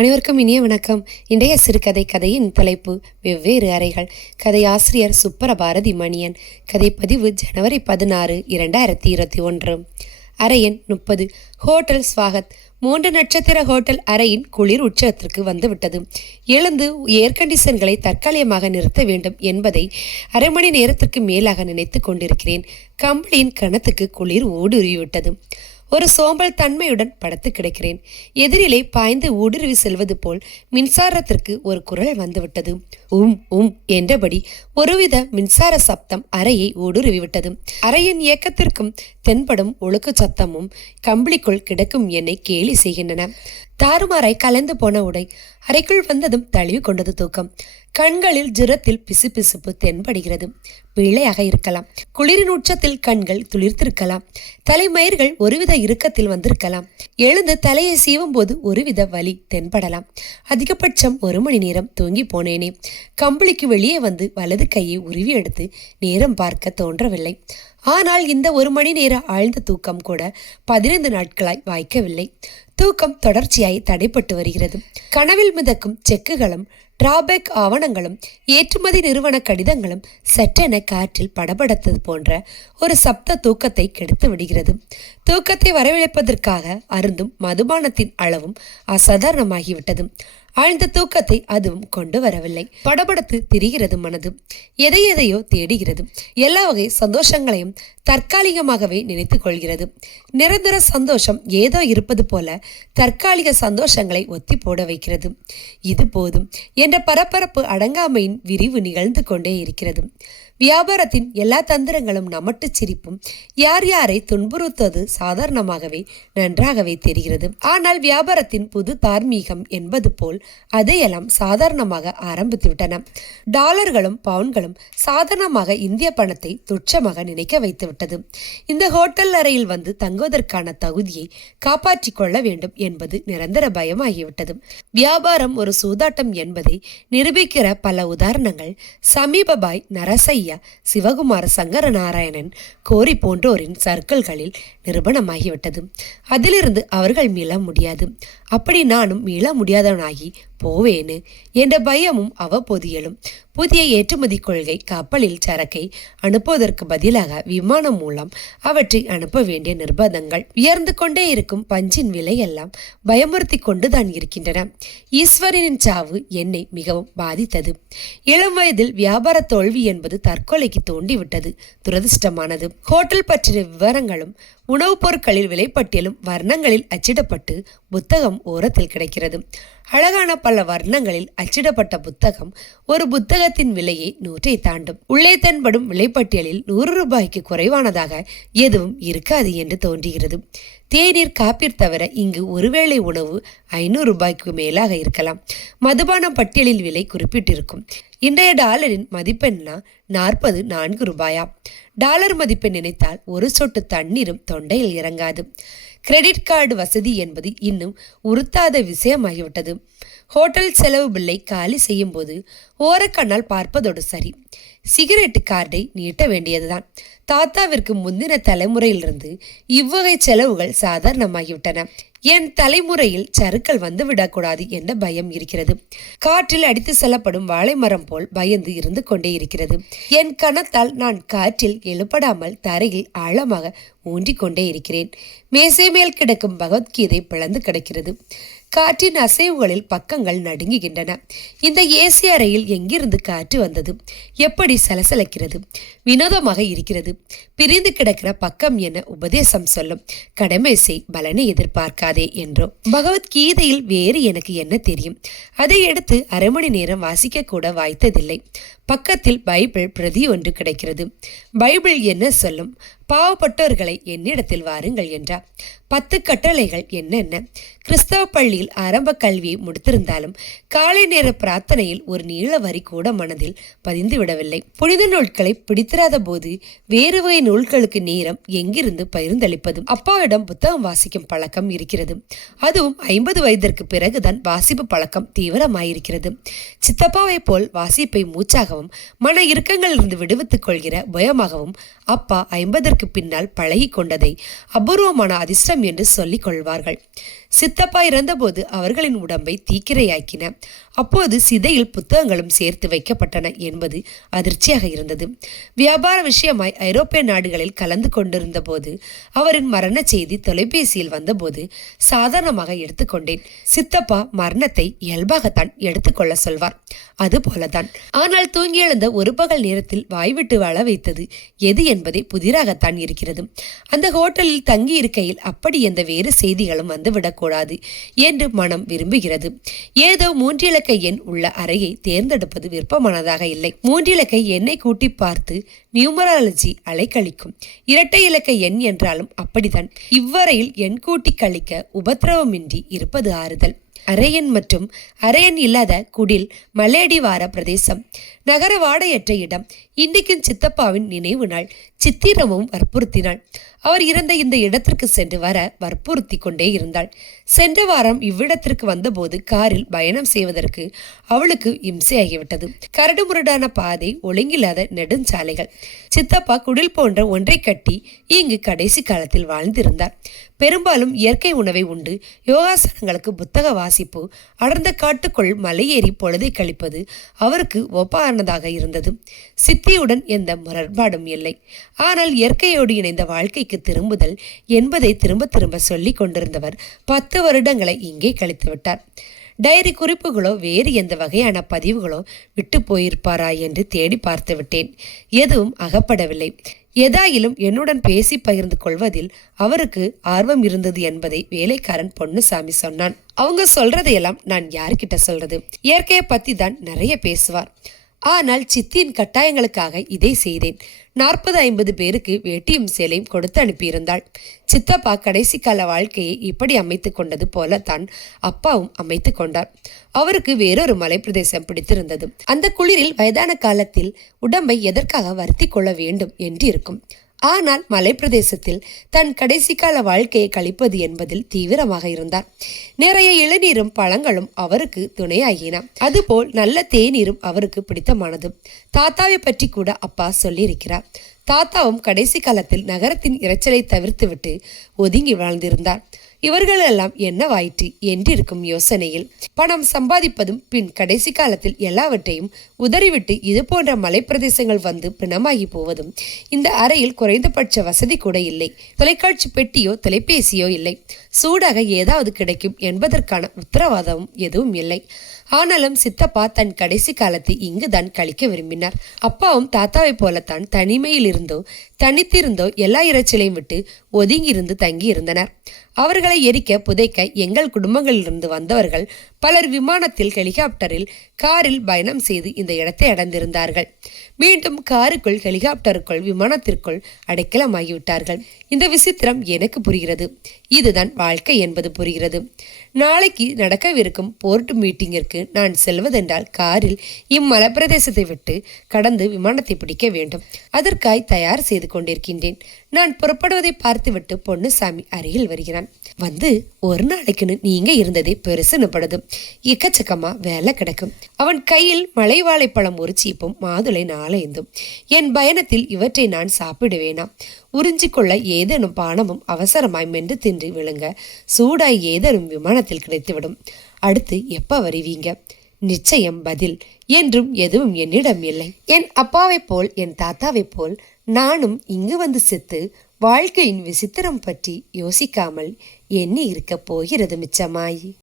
அனைவருக்கும் இனிய வணக்கம். இன்றைய சிறுகதை கதையின் தலைப்பு வெவ்வேறு அறைகள். கதை ஆசிரியர் சுப்பரபாரதி மணியன். கதைப்பதிவு ஜனவரி பதினாறு இரண்டாயிரத்தி இருபத்தி ஒன்று. அறை எண் முப்பது. ஹோட்டல் ஸ்வாகத். மூன்று நட்சத்திர ஹோட்டல் அறையின் குளிர் உச்சத்திற்கு வந்துவிட்டது. எழுந்து ஏர் கண்டிஷன்களை தற்காலிகமாக நிறுத்த வேண்டும் என்பதை அரை மணி நேரத்திற்கு மேலாக நினைத்து கொண்டிருக்கிறேன். கம்பளியின் கணத்துக்கு குளிர் ஊடுருவிவிட்டது. ஒரு சோம்பல் தன்மையுடன் படுத்து கிடக்கிறேன். எதிரிலே பாய்ந்து ஊடுருவி செல்வது போல் மின்சாரத்திற்கு ஒரு குரல் வந்துவிட்டது. உம் உம் என்றபடி ஒருவித மின்சார சப்தம் அறையை ஊடுருவிவிட்டது. அறையின் இயக்கத்திற்கும் தென்படும் ஒழுக்கு சத்தமும் கம்பளிக்குள் கிடக்கும் என்னை கேலி செய்கின்றன. தாறுமாறாய் கலந்து போன உடை அறைக்குள் வந்ததும் தழுவி கொண்டது தூக்கம். கண்களில் ஜுரத்தில் பிசுபிசுப்பு தென்படுகிறது. பிழையாக இருக்கலாம். குளிரின் உச்சத்தில் கண்கள் துளிர்த்திருக்கலாம். தலைமயிர்கள் ஒருவித இறுக்கத்தில் வந்திருக்கலாம். எழுந்து தலையை சீவும் போது ஒருவித வலி தென்படலாம். அதிகபட்சம் ஒரு மணி நேரம் தூங்கி போனேனே. கம்பளிக்கு வெளியே வந்து வலது கையை உருவி எடுத்து நேரம் பார்க்க தோன்றவில்லை. ஆனால் இந்த ஒரு மணி நேர ஆழ்ந்த தூக்கம் கூட பதினைந்து நாட்களாய் வாய்க்கவில்லை. தூக்கம் தொடர்ச்சியாய் தடைப்பட்டு வருகிறது. கனவில் மிதக்கும் செக்குகளும் டிராபேக் ஆவணங்களும் ஏற்றுமதி நிறுவன கடிதங்களும் சற்றென காற்றில் படபடத்தது போன்ற ஒரு சப்த தூக்கத்தை கெடுத்து விடுகிறது. தூக்கத்தை வரவழைப்பதற்காக அருந்தும் மதுபானத்தின் அளவும் அசாதாரணமாகிவிட்டது. ஆழ்ந்த தூக்கத்தை அதுவும் கொண்டு வரவில்லை. படபடத்து திரிகிறது மனது. எதை எதையோ தேடுகிறது. எல்லா வகை சந்தோஷங்களையும் தற்காலிகமாகவே நினைத்து கொள்கிறது. நிரந்தர சந்தோஷம் ஏதோ இருப்பது போல தற்காலிக சந்தோஷங்களை ஒத்தி போட வைக்கிறது. இது போதும் என்ற பரபரப்பு அடங்காமையின் விரிவு நிகழ்ந்து கொண்டே இருக்கிறது. வியாபாரத்தின் எல்லா தந்திரங்களும் நமட்டு சிரிப்பும். யார் யாரை துன்புறுத்துவது சாதாரணமாகவே நன்றாகவே தெரிகிறது. ஆனால் வியாபாரத்தின் புது தார்மீகம் என்பது போல் அதையெல்லாம் சாதாரணமாக ஆரம்பித்துவிட்டன. டாலர்களும் பவுன்களும் சாதாரணமாக இந்திய பணத்தை துச்சமாக நினைக்க வைத்துவிட்டது. இந்த ஹோட்டல் அறையில் வந்து தங்குவதற்கான தகுதியை காப்பாற்றிக் கொள்ள வேண்டும் என்பது நிரந்தர பயமாகிவிட்டது. வியாபாரம் ஒரு சூதாட்டம் என்பதை நிரூபிக்கிற பல உதாரணங்கள் சமீபபாய் நரசையா சிவகுமார சங்கர நாராயணன் கோரி போன்றோரின் சர்க்கிள்களில் நிரூபணமாகிவிட்டது. அதிலிருந்து அவர்கள் மீள முடியாது. அப்படி நானும் மீள முடியாதவனாகி போவேனு. என்ற பயமும் அவ்வப்போது எழும் புதிய ஏற்றுமதி கொள்கை கப்பலில் சரக்கை அனுப்புவதற்கு பதிலாக விமானம் மூலம் அவற்றை அனுப்ப வேண்டிய நிர்பந்தங்கள் உயர்ந்து கொண்டே இருக்கும் பஞ்சின் விலையெல்லாம் பயமுறுத்தி கொண்டுதான் இருக்கின்றன. ஈஸ்வரனின் சாவு என்னை மிகவும் பாதித்தது. இளம் வயதில் வியாபார தோல்வி என்பது தற்கொலைக்கு தோண்டிவிட்டது. துரதிர்ஷ்டமானது. ஹோட்டல் பற்றிய விவரங்களும் உணவுப் பொருட்களில் விலைப்பட்டியலும் வர்ணங்களில் அச்சிடப்பட்டு புத்தகம் ஓரத்தில் கிடைக்கிறது. அழகான பல வர்ணங்களில் அச்சிடப்பட்ட புத்தகம் ஒரு புத்தகத்தின் விலையை நூற்றை தாண்டும். உள்ளே தென்படும் விலைப்பட்டியலில் நூறு ரூபாய்க்கு குறைவானதாக எதுவும் இருக்காது என்று தோன்றுகிறது. தேநீர் காப்பீர் தவிர இங்கு ஒருவேளை உணவு ஐநூறு ரூபாய்க்கு மேலாக இருக்கலாம். மதுபான பட்டியலில் விலை குறிப்பிட்டிருக்கும். இன்றைய டாலரின் மதிப்பெண்ணா நாற்பது நான்கு ரூபாயா? டாலர் மதிப்பை நினைத்தால் ஒரு சொட்டு தண்ணீரும் தொண்டையில் இறங்காது. கிரெடிட் கார்டு வசதி என்பது இன்னும் உறுத்தாத விஷயமாகிவிட்டது. ஹோட்டல் செலவு பில்லை காலி செய்யும் போது ஓரக்கண்ணால் பார்ப்பதோடு சரி. சிகரெட் கார்டை நீட்ட வேண்டியதுதான். தாத்தாவிற்கு முந்தின தலைமுறையிலிருந்து இவ்வகை செலவுகள் சாதாரணமாகிவிட்டன. என் தலைமுறையில் சறுக்கள் வந்து விடக்கூடாது என்ற பயம் இருக்கிறது. காற்றில் அடித்து செல்லப்படும் வாழை மரம் போல் பயந்து இருந்து கொண்டே இருக்கிறது. என் கணத்தால் நான் காற்றில் எழுப்படாமல் தரையில் ஆழமாக ஊன்றிக் கொண்டே இருக்கிறேன். மேசை மேல் கிடக்கும் பகவத்கீதை பிளந்து கிடக்கிறது. காற்றின் அசைவுகளில் பக்கங்கள் நடுங்குகின்றன. இந்த ஏசி அறையில் எங்கிருந்து காற்று வந்தது? எப்படி சலசலக்கிறது? வினோதமாக இருக்கிறது. பிரிந்து கிடக்கிற பக்கம் என உபதேசம் சொல்லும். கடமை செய் பலனை எதிர்பார்க்காதே என்றோ பகவத்கீதையில் வேறு எனக்கு என்ன தெரியும்? அதை எடுத்து அரை மணி நேரம் வாசிக்க கூட வாய்த்ததில்லை. பக்கத்தில் பைபிள் பிரதி ஒன்று கிடைக்கிறது. பைபிள் என்ன சொல்லும்? பாவப்பட்டோர்களை என்னிடத்தில் வாருங்கள் என்றார். பத்து கட்டளைகள் என்னென்ன? கிறிஸ்தவ பள்ளியில் ஆரம்ப கல்வியை முடித்திருந்தாலும் காலை நேர பிரார்த்தனையில் ஒரு நீள வரி கூட மனதில் பதிந்து விடவில்லை. புனித நூல்களை பிடித்திராத போது வேறு வகை நூல்களுக்கு நேரம் எங்கிருந்து பகிர்ந்தளிப்பதும் அப்பாவிடம் புத்தகம் வாசிக்கும் பழக்கம் இருக்கிறது. அதுவும் ஐம்பது வயதிற்கு பிறகுதான் வாசிப்பு பழக்கம் தீவிரமாயிருக்கிறது. சித்தப்பாவை போல் வாசிப்பை மூச்சாக சுகமாகவும் மன இறுக்கங்களிலிருந்து விடுவித்துக் கொள்கிற பயமாகவும் அப்பா ஐம்பதற்கு பின்னால் பழகி கொண்டதை அபூர்வமான அதிர்ஷ்டம் என்று சொல்லிக் கொள்வார்கள். சித்தப்பா இறந்தபோது அவர்களின் உடம்பை தீக்கிரையாக்கின. அப்போது சிதையில் புத்தகங்களும் சேர்த்து வைக்கப்பட்டன என்பது அதிர்ச்சியாக இருந்தது. வியாபார விஷயமாய் ஐரோப்பிய நாடுகளில் கலந்து கொண்டிருந்த போது அவரின் மரண செய்தி தொலைபேசியில் வந்தபோது சாதாரணமாக எடுத்துக்கொண்டேன். சித்தப்பா மரணத்தை இயல்பாகத்தான் எடுத்துக்கொள்ள சொல்வார். அது போலதான். ஆனால் தூங்கி எழுந்த ஒரு பகல் நேரத்தில் வாய்விட்டு வாழ வைத்தது எது என்பதை புதிராகத்தான் இருக்கிறது. அந்த ஹோட்டலில் தங்கி இருக்கையில் அப்படி எந்த வேறு செய்திகளும் வந்துவிடக்கூடாது என்று மனம் விரும்புகிறது. ஏதோ மூன்றிலக்க எண் உள்ள அறையை தேர்ந்தெடுப்பது விருப்பமானதாக இல்லை. மூன்றிலக்க எண்ணை கூட்டி பார்த்து நியூமராலஜி அலைக்கழிக்கும். இரட்டை இலக்க எண் என்றாலும் அப்படித்தான். இவ்வரையில் எண் கூட்டி கழிக்க உபத்திரவமின்றி இருப்பது ஆறுதல். அரையன் மற்றும் அரையன் இல்லாத குடில் மலேடிவார பிரதேசம். நகர வாடையற்ற இடம். இன்றைக்கும் சித்தப்பாவின் நினைவு நாள். சித்திரமும் வற்புறுத்தினாள். அவர் இறந்த இந்த இடத்திற்கு சென்று வர வற்புறுத்தி கொண்டே இருந்தாள். சென்ற வாரம் இவ்விடத்திற்கு வந்தபோது காரில் பயணம் செய்வதற்கு அவளுக்கு இம்சையாகிவிட்டது. கரடுமுரடான பாதை ஒழுங்கில்லாத நெடுஞ்சாலைகள். சித்தப்பா குடில் போன்ற ஒன்றை கட்டி இங்கு கடைசி காலத்தில் வாழ்ந்திருந்தார். பெரும்பாலும் இயற்கை உணவை உண்டு. யோகாசனங்களுக்கு புத்தக வாசிப்பு அடர்ந்த காட்டுக்குள் மலையேறி பொழுதை கழிப்பது அவருக்கு ஒப்பானதாக இருந்தது. சித்தியுடன் எந்த முரண்பாடும் இல்லை. ஆனால் இயற்கையோடு இணைந்த வாழ்க்கைக்கு திரும்புதல் என்பதை திரும்ப திரும்ப சொல்லிக் கொண்டிருந்தவர் பத்து வருடங்களை இங்கே கழித்துவிட்டார். டைரி குறிப்புகளோ வேறு எந்த வகையான பதிவுகளோ விட்டு போயிருப்பாரா என்று தேடி பார்த்து விட்டேன் எதுவும் அகப்படவில்லை. எதாயிலும் என்னுடன் பேசி பகிர்ந்து கொள்வதில் அவருக்கு ஆர்வம் இருந்தது என்பதை வேலைக்காரன் பொன்னுசாமி சொன்னான். அவங்க சொல்றதையெல்லாம் நான் யார்கிட்ட சொல்றது? இயற்கையை பத்தி தான் நிறைய பேசுவார். ஆனால் சித்தியின் கட்டாயங்களுக்காக இதை செய்தேன். நாற்பது ஐம்பது பேருக்கு வேட்டியும் சேலையும் கொடுத்து அனுப்பியிருந்தாள். சித்தப்பா கடைசி கால வாழ்க்கையை இப்படி அமைத்து கொண்டது போல தான் அப்பாவும் அமைத்து கொண்டார். அவருக்கு வேறொரு மலைப்பிரதேசம் பிடித்திருந்தது. அந்த குளிரில் வயதான காலத்தில் உடம்பை எதற்காக வருத்தி கொள்ள வேண்டும் என்று இருக்கும். ஆனால் மலைப்பிரதேசத்தில் தன் கடைசி கால வாழ்க்கையை கழிப்பது என்பதில் தீவிரமாக இருந்தார். நிறைய இளநீரும் பழங்களும் அவருக்கு துணையாகின. அதுபோல் நல்ல தேநீரும் அவருக்கு பிடித்தமானதும் தாத்தாவை பற்றி கூட அப்பா சொல்லியிருக்கிறார். தாத்தாவும் கடைசி காலத்தில் நகரத்தின் இரைச்சலை தவிர்த்துவிட்டு ஒதுங்கி வாழ்ந்திருந்தார். இவர்களெல்லாம் என்னவாயிற்று என்றிருக்கும் யோசனையில். பணம் சம்பாதிப்பதும் பின் கடைசி காலத்தில் எல்லாவற்றையும் உதறிவிட்டு இது போன்ற மலைப்பிரதேசங்கள் வந்து பிணமாகி போவதும் இந்த அறையில் குறைந்தபட்ச வசதி கூட இல்லை. தொலைக்காட்சி பெட்டியோ தொலைபேசியோ இல்லை. சூடாக ஏதாவது கிடைக்கும் என்பதற்கான உத்தரவாதமும் எதுவும் இல்லை. ஆனாலும் சித்தப்பா தன் கடைசி காலத்தை இங்குதான் கழிக்க விரும்பினார். அப்பாவும் தாத்தாவை போலத்தான் தனிமையில் இருந்தோ தனித்திருந்தோ எல்லா இறைச்சலையும் விட்டு ஒதுங்கியிருந்து தங்கி இருந்தனர் அவர்களை எரிக்க புதைக்க எங்கள் குடும்பங்களிலிருந்து வந்தவர்கள் பலர் விமானத்தில் ஹெலிகாப்டரில் காரில் பயணம் செய்து இந்த இடத்தை அடைந்திருந்தார்கள். மீண்டும் காருக்குள் ஹெலிகாப்டருக்குள் விமானத்திற்குள் அடைக்கலமாகிவிட்டார்கள். இந்த விசித்திரம் எனக்கு புரிகிறது. இதுதான் வாழ்க்கை என்பது புரிகிறது. நாளைக்கு நடக்கவிருக்கும் போர்ட் மீட்டிங்கிற்கு நான் செல்வதென்றால் காரில் இம்மலப்பிரதேசத்தை விட்டு கடந்து விமானத்தை பிடிக்க வேண்டும். அதற்காய் தயார் செய்து கொண்டிருக்கின்றேன். நான் புறப்படுவதை பார்த்துவிட்டு பொன்னுசாமி அருகில் வருகிறான். வந்து ஒரு நாளைக்குன்னு நீங்க இருந்ததே பெருசுன்னு எக்கச்சக்கமா வேலை கிடக்கும். அவன் கையில் மலை வாழைப்பழம் ஒரு சீப்பும் மாதுளை நாள் என் பயணத்தில் இவற்றை நான் சாப்பிடுவேனா? உறிஞ்சிக்கொள்ள ஏதேனும் பானமும் அவசரமாய் மென்று தின்று விழுங்க. சூடாய் ஏதேனும் விமானத்தில் கிடைத்துவிடும். அடுத்து எப்ப வருவீங்க? நிச்சயம் பதில். என்றும் எதுவும் என்னிடம் இல்லை. என் அப்பாவைப் போல் என் தாத்தாவைப் போல் நானும் இங்கு வந்து செத்து வாழ்க்கையின் விசித்திரம் பற்றி யோசிக்காமல் எண்ணி இருக்கப் போகிறது மிச்சமாய்.